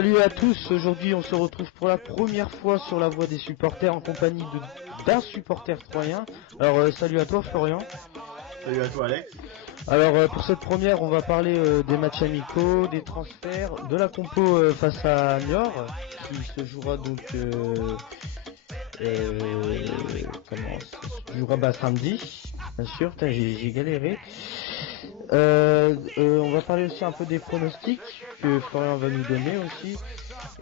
Salut à tous, aujourd'hui on se retrouve pour la première fois sur la voie des supporters en compagnie d'un supporter troyen. Alors salut à toi Florian. Salut à toi Alex. Alors pour cette première on va parler des matchs amicaux, des transferts, de la compo face à Niort qui se jouera donc se jouera samedi, bien sûr, j'ai galéré. On va parler aussi un peu des pronostics que Florian va nous donner aussi.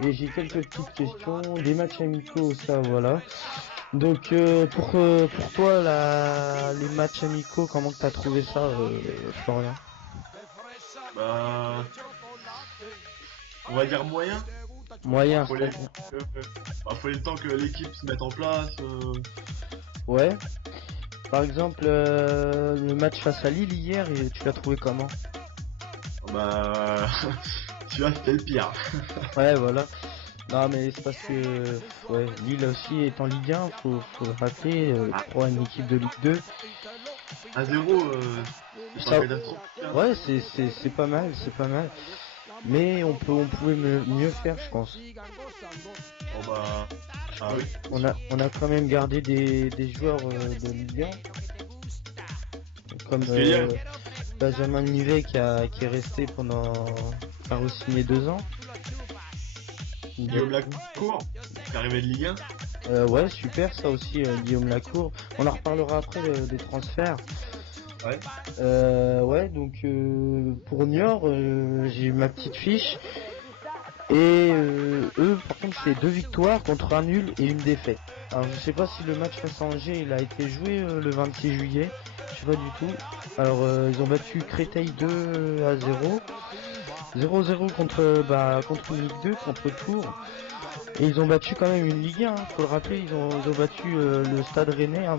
Et j'ai quelques petites questions, des matchs amicaux, ça voilà. Donc pour toi les matchs amicaux, comment que t'as trouvé ça, Florian? Bah, on va dire moyen. Moyen, Faut les, c'est-à-dire. faut le temps que l'équipe se mette en place. Ouais. Par exemple, le match face à Lille hier, tu l'as trouvé comment? Bah, tu vois, c'était le pire. Ouais, voilà. Non mais c'est parce que ouais, Lille aussi est en Ligue 1, faut le rappeler, pour une équipe de Ligue 2. 1-0, c'est pas Ça, catastrophique. Hein. ouais, c'est pas mal, c'est pas mal. Mais on pouvait mieux faire, je pense. Oh bah, ah oui. On a quand même gardé des joueurs de Ligue 1, comme Parce que hier, Benjamin Nivet qui est resté qui a re-signé 2 ans. Guillaume Lacour, qui est arrivé de Ligue 1. Ouais, super, ça aussi, Guillaume Lacour. On en reparlera après des transferts. Ouais. Ouais, donc pour Niort, j'ai eu ma petite fiche. Et eux, par contre, c'est 2 victoires contre un nul et une défaite. Alors, je sais pas si le match face à Angers, il a été joué le 26 juillet. Je sais pas du tout. Alors, ils ont battu Créteil 2-0. 0-0 contre une Ligue 2, contre Tours. Et ils ont battu quand même une Ligue 1, hein. Faut le rappeler, ils ont battu le Stade Rennais 1-0.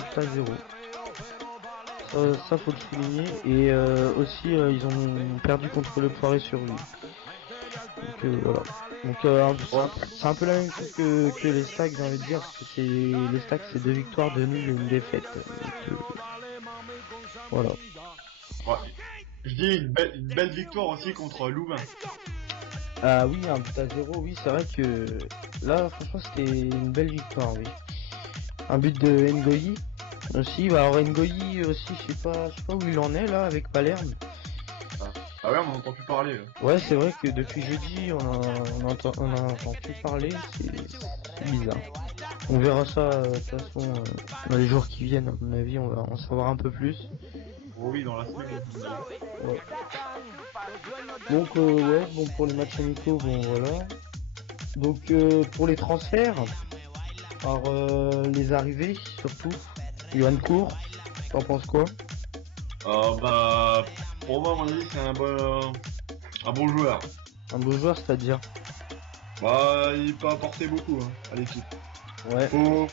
Ça faut le souligner. Et aussi, ils ont perdu contre le Poiré sur lui. Donc voilà. Donc c'est un peu la même chose que les stacks, j'ai envie de dire, parce que les stacks, c'est 2 victoires, 2 nuls et une défaite. Donc voilà. Ouais. Je dis une belle victoire aussi contre Louvain. Ah oui, un but à 0, oui, c'est vrai que là, franchement, c'était une belle victoire, oui. Un but de Ngoyi aussi. Bah, alors Ngoyi aussi, je sais pas où il en est là avec Palerme. Ah ouais, on en entend plus parler. Ouais, c'est vrai que depuis jeudi, on entend plus parler, c'est bizarre. On verra ça de toute façon dans les jours qui viennent, à mon avis, on va en savoir un peu plus. Oh oui, dans la semaine. Ouais. Donc ouais, bon pour les matchs amicaux, bon voilà. Donc pour les transferts, alors les arrivées surtout, Johan Cour, t'en penses quoi? Bah, pour moi, à mon avis, c'est un bon joueur. Un beau joueur, c'est-à-dire? Bah, il peut apporter beaucoup à l'équipe. Ouais. Faut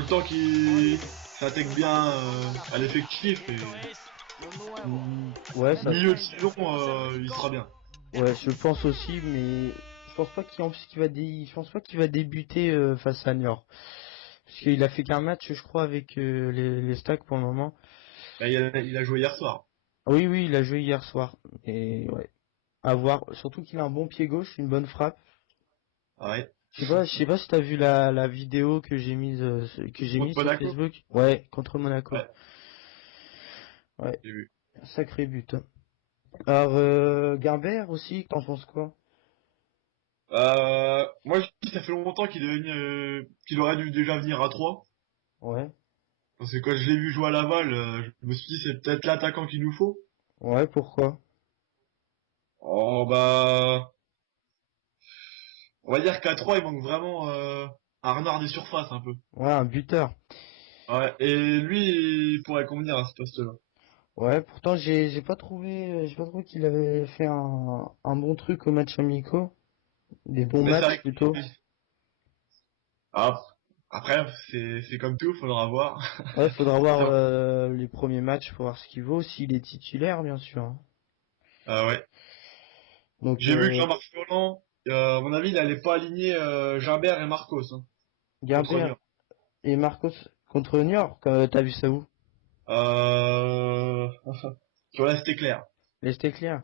le temps qu'il s'intègre bien à l'effectif et Ouais, ça. milieu de saison, il sera bien. Ouais, je pense aussi, mais je pense pas je pense pas qu'il va débuter face à Niort. Parce qu'il a fait qu'un match, je crois, avec les stacks pour le moment. Là, il a joué hier soir. Oui, oui, il a joué hier soir. Et ouais, à voir. Surtout qu'il a un bon pied gauche, une bonne frappe. Ah ouais. Je sais pas si t'as vu la vidéo que j'ai Contre mise sur Monaco. Facebook. Ouais, contre Monaco. Ouais, Ouais, j'ai vu. sacré but, hein. Alors, Garbert aussi, t'en penses quoi? Moi, je dis ça fait longtemps qu'il aurait dû déjà venir à 3. Ouais. Parce que quand je l'ai vu jouer à Laval, je me suis dit c'est peut-être l'attaquant qu'il nous faut. Ouais, pourquoi? Oh bah, on va dire qu'à 3 il manque vraiment un renard des surfaces un peu. Ouais, un buteur. Ouais, et lui, il pourrait convenir à ce poste-là. Ouais, pourtant j'ai pas trouvé qu'il avait fait un bon truc au match amicaux, des bons Mais c'est matchs vrai que, plutôt. ah, après, c'est comme tout, faudra voir. Ouais, faudra voir Ça- les premiers matchs pour voir ce qu'il vaut, s'il est titulaire bien sûr, hein. Ouais. Donc J'ai vu que Jean-Marc Furlan, à mon avis, il allait pas aligner Jambert et Marcos contre Garbert Niort. et Marcos contre Niort, t'as vu ça où? Euh... Sur là, c'était clair. Laisse clair.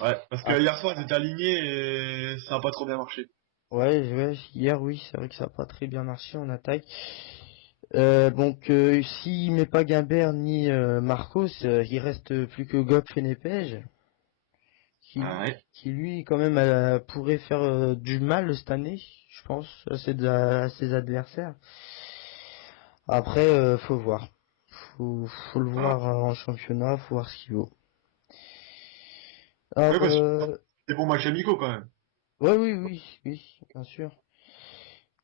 Ouais, parce que Ah, hier soir, ils étaient alignés et ça a pas trop bien marché. Ouais, hier, oui, c'est vrai que ça n'a pas très bien marché en attaque. Donc, s'il met pas Guimbert ni Marcos, il reste plus que Gop et Nepej, Ah ouais. qui lui, quand même, pourrait faire du mal cette année, je pense, à ses adversaires. Après, faut voir. Faut le Ah. voir en championnat, faut voir ce qu'il vaut. Ouais, Alors, parce que c'est bon match amicaux quand même. ouais, oui, bien sûr.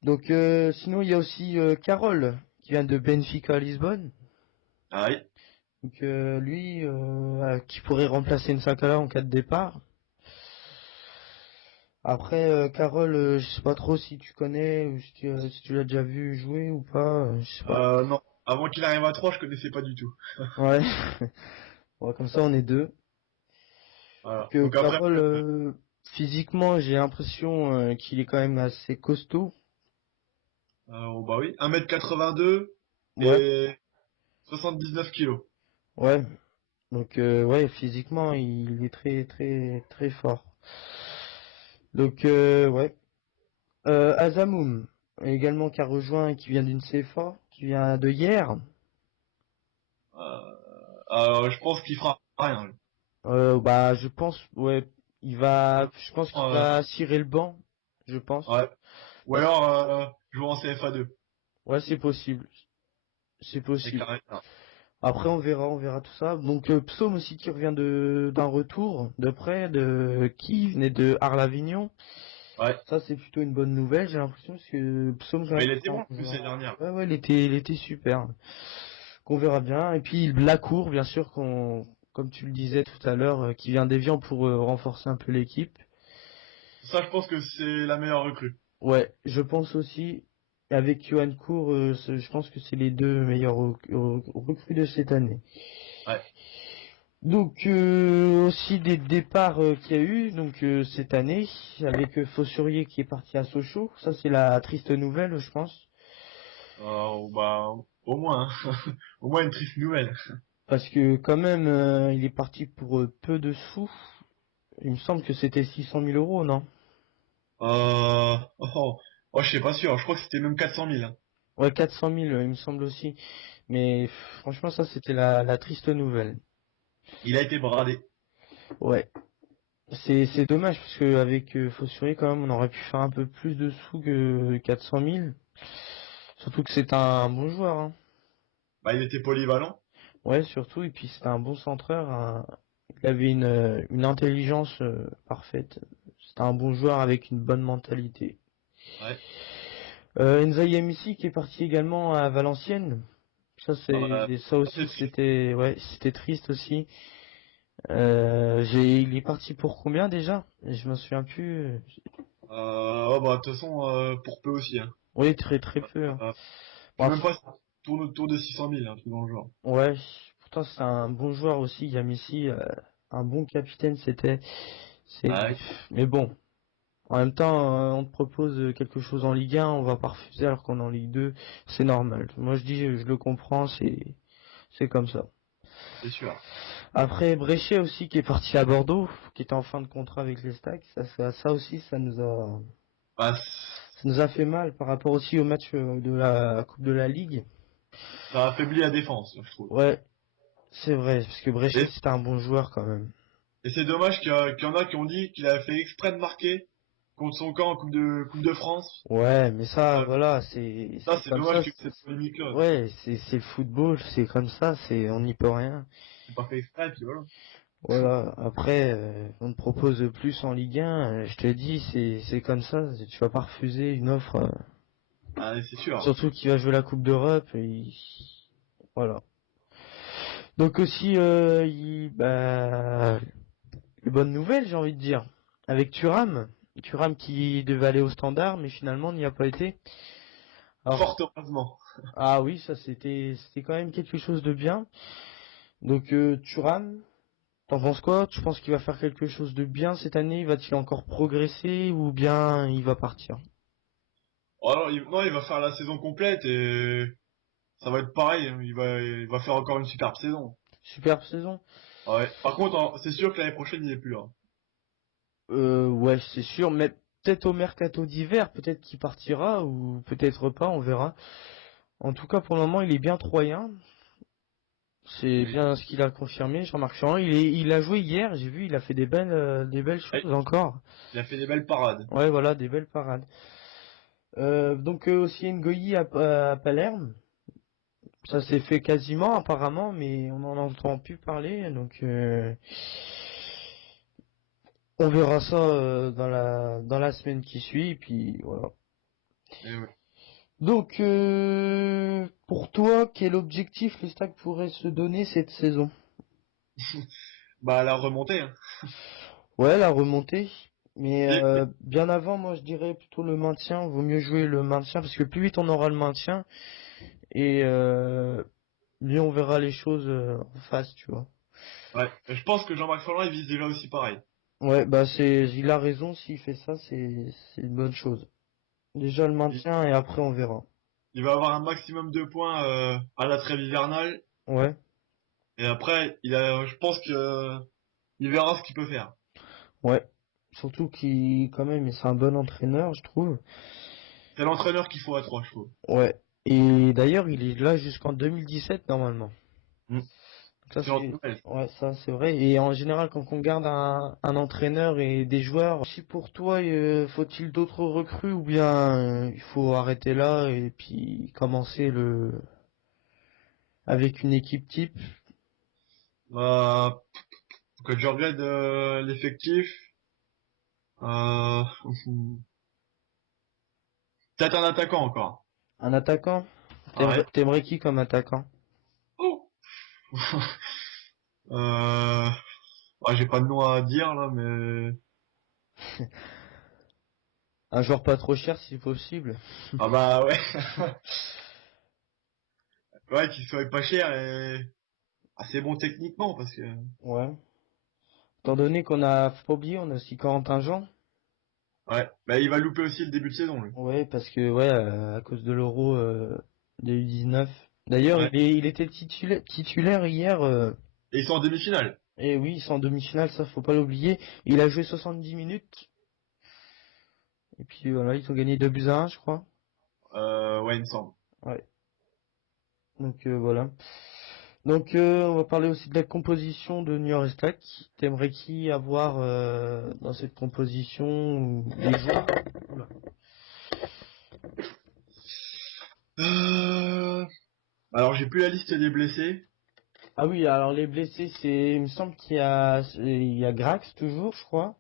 Donc, sinon, il y a aussi Carole, qui vient de Benfica à Lisbonne. Ah ouais. Donc, lui, qui pourrait remplacer Nsakala en cas de départ. Après, Carole, je sais pas trop si tu connais, ou si tu l'as déjà vu jouer ou pas, je sais pas. Non. Avant qu'il arrive à 3, je connaissais pas du tout. Ouais. Ouais, comme ça, on est deux. Voilà. Donc, Donc après, Carole, physiquement, j'ai l'impression qu'il est quand même assez costaud. oh, bah oui, 1m82 Ouais, et 79 kilos. ouais. Donc, ouais, physiquement, il est très fort. Donc, ouais. Azamoum, également qui a rejoint, qui vient d'une CFA, qui vient de hier. Je pense qu'il fera rien, lui. Bah, je pense, ouais, je pense qu'il Euh, va cirer le banc, je pense. ouais. Ou Parce- alors, jouer en CFA2 ouais, c'est possible, c'est avec possible. Arena. Après, on verra tout ça. Donc, Psaume aussi qui revient d'un retour de près, qui venait de Arles-Avignon. Ouais. Ça, c'est plutôt une bonne nouvelle, j'ai l'impression, parce que Psaume, quand Mais même, il c'est était un bon en bon plus joueur. l'année dernière. Ouais, ouais, il était super. Qu'on verra bien. Et puis, Lacour, bien sûr, comme tu le disais tout à l'heure, qui vient d'Evian pour renforcer un peu l'équipe. Ça, je pense que c'est la meilleure recrue. Ouais, je pense aussi, avec Johan Cour, je pense que c'est les deux meilleurs recrues de cette année. Ouais. Donc aussi des départs qu'il y a eu donc cette année avec Fossurier qui est parti à Sochaux, ça c'est la triste nouvelle je pense Bah, au moins, hein. Au moins une triste nouvelle. parce que quand même il est parti pour peu de sous. Il me semble que c'était 600 000 euros non? Je suis pas sûr. Je crois que c'était même 400 000, hein. Ouais 400 000 il me semble aussi. Mais franchement ça c'était la triste nouvelle. Il a été bradé. Ouais. C'est dommage parce que avec Fossurier quand même on aurait pu faire un peu plus de sous que 400 000. Surtout que c'est un bon joueur, hein. Bah, il était polyvalent. Ouais, surtout, et puis c'était un bon centreur, il avait une intelligence parfaite. C'était un bon joueur avec une bonne mentalité. Ouais. Nzaï Missi qui est parti également à Valenciennes. Ça Ça, c'est aussi triste. c'était triste aussi. Il est parti pour combien déjà? Je me souviens plus. Bah, de toute façon, pour peu aussi, hein. Oui, très peu, hein. Je Bon, sais même pas si ça tourne autour de 600 000, un truc dans le genre. ouais, pourtant c'est un bon joueur aussi, Yamissi, un bon capitaine c'était. C'est, Ouais. mais bon. En même temps, on te propose quelque chose en Ligue 1, on va pas refuser alors qu'on est en Ligue 2, c'est normal. Moi je dis, je le comprends, c'est comme ça. C'est sûr. Après Bréchet aussi qui est parti à Bordeaux, qui était en fin de contrat avec les Stacks, ça aussi Bah, ça nous a fait mal par rapport aussi au match de la Coupe de la Ligue. ça affaiblit la défense, je trouve. Ouais, c'est vrai, parce que Bréchet Et, c'était un bon joueur quand même. et c'est dommage qu'il y en a qui ont dit qu'il avait fait exprès de marquer contre son camp en Coupe de France. Ouais, mais ça, Euh, voilà, Ça, c'est c'est comme dommage ça. que cette polémique-là. Ouais, c'est le football, c'est comme ça, on n'y peut rien. C'est pas fait exprès, puis voilà. Voilà, après, on te propose plus en Ligue 1, je te dis, c'est comme ça, tu vas pas refuser une offre, Ah, c'est sûr. surtout qu'il va jouer la Coupe d'Europe, voilà. Donc aussi, les bonnes nouvelles, j'ai envie de dire, avec Thuram qui devait aller au Standard, mais finalement n'y a pas été. Alors, Fort heureusement. ah oui, ça c'était quand même quelque chose de bien. Donc Thuram, t'en penses quoi? Tu penses qu'il va faire quelque chose de bien cette année? Va-t-il encore progresser ou bien il va partir? Alors, non, il va faire la saison complète et ça va être pareil, hein. Il va faire encore une superbe saison. Superbe saison. Ouais. Par contre, c'est sûr que l'année prochaine, il est plus là. Ouais, c'est sûr, mais peut-être au mercato d'hiver, peut-être qu'il partira ou peut-être pas, on verra. En tout cas, pour le moment, il est bien troyen. C'est Oui. bien ce qu'il a confirmé, Jean-Marc Ferrand. Il a joué hier, j'ai vu, il a fait des belles Ouais, choses encore. il a fait des belles parades. Ouais, voilà, des belles parades. Donc aussi Ngoyi à Palerme. Ça s'est fait quasiment apparemment, mais on n'en entend plus parler. Donc on verra ça dans la semaine qui suit. Et puis voilà. Et ouais. Donc pour toi, quel objectif le Stade pourrait se donner cette saison? Bah, la remontée, hein. Ouais, la remontée. Mais Et- bien avant, moi je dirais plutôt le maintien. Vaut mieux jouer le maintien parce que plus vite on aura le maintien et mieux on verra les choses en face, tu vois. ouais. Je pense que Jean-Marc Furlan, il vise déjà aussi pareil. Ouais, bah il a raison. S'il fait ça, c'est une bonne chose. Déjà le Il, maintien et après on verra. il va avoir un maximum de points à la trêve hivernale. Ouais, Et après, je pense que il verra ce qu'il peut faire. ouais. Surtout qu'il quand même, c'est un bon entraîneur, je trouve. C'est l'entraîneur qu'il faut à 3, je trouve. Ouais. Et d'ailleurs, il est là jusqu'en 2017 normalement. Mm. Ça C'est en c'est nouvelle. ouais, ça c'est vrai. Et en général, quand on garde un entraîneur et des joueurs, si pour toi faut-il d'autres recrues ou bien il faut arrêter là et puis commencer le avec une équipe type? Bah, que je regarde l'effectif, euh, peut-être un attaquant encore. Un attaquant? Ah ouais. T'aimerais qui comme attaquant? Oh. euh, j'ai pas de nom à dire là, mais Un joueur pas trop cher si possible. ah bah ouais, ouais, qu'il soit pas cher et assez bon techniquement parce que Ouais. Étant donné faut pas oublier, on a aussi Corentin Jean. ouais, bah il va louper aussi le début de saison lui. Ouais, parce que ouais, à cause de l'Euro des U19. D'ailleurs, Ouais. il était titulaire hier. Et ils sont en demi-finale. Et oui, c'est en demi-finale, ça faut pas l'oublier. Il a joué 70 minutes. Et puis voilà, ils ont gagné 2 buts à 1, je crois. Ouais, il me semble. Ouais. Donc voilà. Donc on va parler aussi de la composition de New York Stack. T'aimerais qui avoir dans cette composition ou les joueurs? Oula. Euh... Alors j'ai plus la liste des blessés. Ah oui, alors les blessés, il me semble il y a Grax toujours, je crois.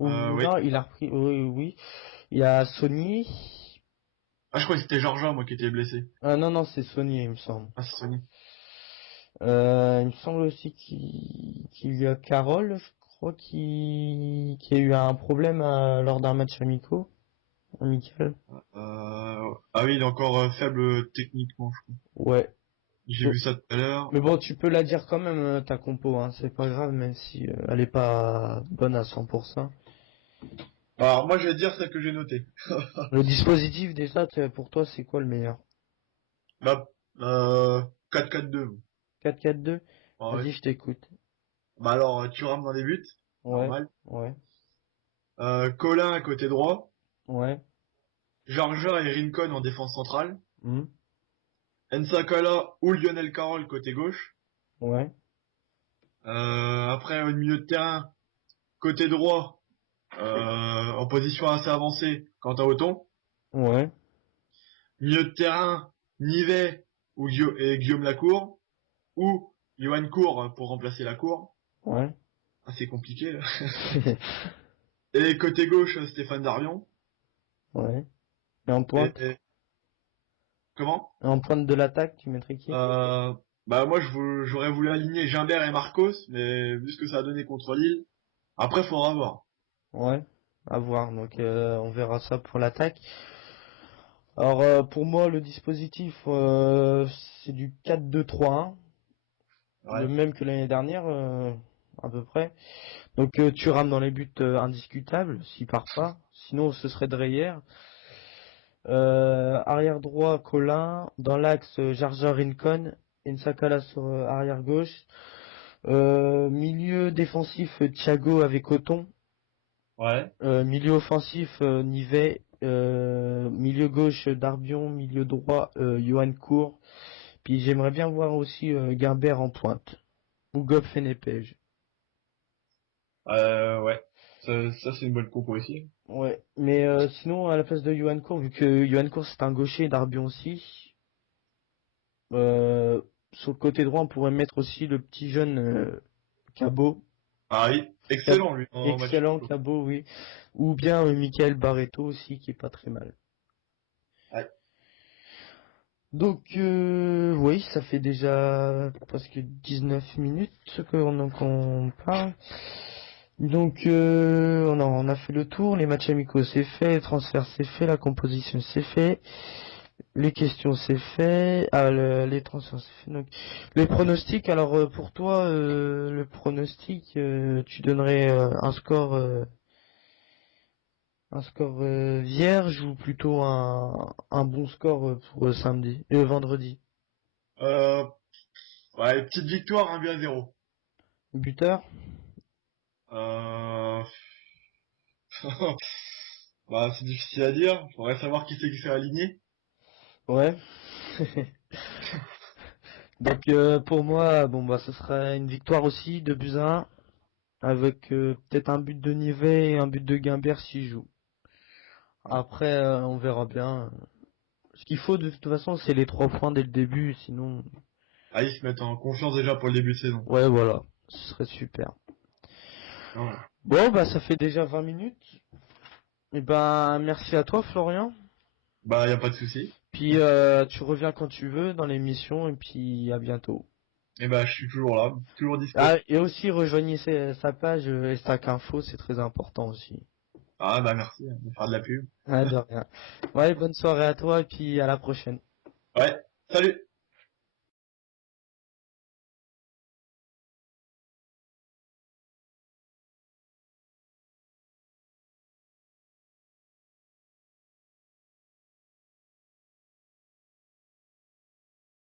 Ou Oui. non, il a repris, oui, oui. Il y a Sony. Ah, je crois que c'était Georgia moi qui était blessé. Ah non, non, c'est Sony, il me semble. Ah, c'est Sony. Il me semble aussi qu'il y a Carole, je crois, qui a eu un problème lors d'un match amical. Ah oui, il est encore faible techniquement, je crois. Ouais. J'ai Mais vu ça tout à l'heure. mais bon, tu peux la dire quand même, ta compo, hein, c'est pas grave, même si elle est pas bonne à 100%. Alors moi je vais dire celle que j'ai notée. Le dispositif, déjà, pour toi, c'est quoi le meilleur? Bah, 4-4-2. 4-4-2? Ah ouais. Vas-y, je t'écoute. Bah alors, Thuram dans les buts, Ouais, normal. ouais, Colin à côté droit. ouais. Georgia et Rincon en défense centrale. Hmm, Nsakala ou Lionel Carroll côté gauche. ouais, Après, au milieu de terrain, côté droit, en position assez avancée, Quentin Auton. ouais, Milieu de terrain, Nivet et Guillaume Lacour. Ou Johan Cour pour remplacer Lacour. ouais. Assez compliqué. Et côté gauche, Stéphane Darion. Ouais. Et en Et, pointe? et- comment Et en pointe de l'attaque, tu mettrais qui? Bah moi j'aurais voulu aligner Gimbert et Marcos, mais vu ce que ça a donné contre Lille, après faudra voir. Ouais, à voir. Donc on verra ça pour l'attaque. Alors pour moi, le dispositif, c'est du 4-2-3-1, le Ouais. même que l'année dernière, à peu près. Donc Thuram dans les buts indiscutables, s'il part pas. Sinon, ce serait Dreyer. Arrière droit, Colin. Dans l'axe, Jar Jar Rincon. Nsakala sur arrière gauche. Milieu défensif, Thiago avec Coton. Ouais. Milieu offensif, Nivet. Milieu gauche, Darbion. Milieu droit, Johan Cour. Puis j'aimerais bien voir aussi Guimbert en pointe. Ou Gob Fenepej. Ouais. Ça c'est une bonne compo aussi. Ouais, mais sinon à la place de Johan Cour, vu que Johan Cour c'est un gaucher et Darbion aussi, sur le côté droit on pourrait mettre aussi le petit jeune Cabot. Ah oui, Cab- excellent lui en match. Excellent Cabot, oui. Ou bien Michael Barreto aussi qui est pas très mal. Ouais. Donc oui, ça fait déjà presque 19 minutes qu'on parle. Donc on a fait le tour, les matchs amicaux c'est fait, les transferts c'est fait, la composition c'est fait, les questions c'est fait, les transferts c'est fait. Donc les pronostics, alors pour toi le pronostic, tu donnerais un score vierge ou plutôt un bon score pour samedi, vendredi. Euh, ouais, petite victoire 1-0. Buteur? Euh... Bah, c'est difficile à dire. Faudrait savoir qui c'est qui s'est aligné. Ouais. Donc pour moi, bon bah ce serait une victoire aussi de buts à 1 avec peut-être un but de Nivet et un but de Guimbert s'il joue. Après on verra bien. Ce qu'il faut de toute façon c'est les 3 points dès le début, sinon Ah, ils se mettent en confiance déjà pour le début de saison. ouais voilà, ce serait super. Voilà. Bon bah ça fait déjà 20 minutes. Et ben merci à toi Florian. Bah, y a pas de souci. Puis tu reviens quand tu veux dans l'émission et puis à bientôt. Et bah, je suis toujours là, toujours Ah, dispo. et aussi rejoignez sa page Stack Info, c'est très important aussi. Ah, bah, merci de faire de la pub. Ah, de rien. Ouais, bonne soirée à toi et puis à la prochaine. Ouais, salut!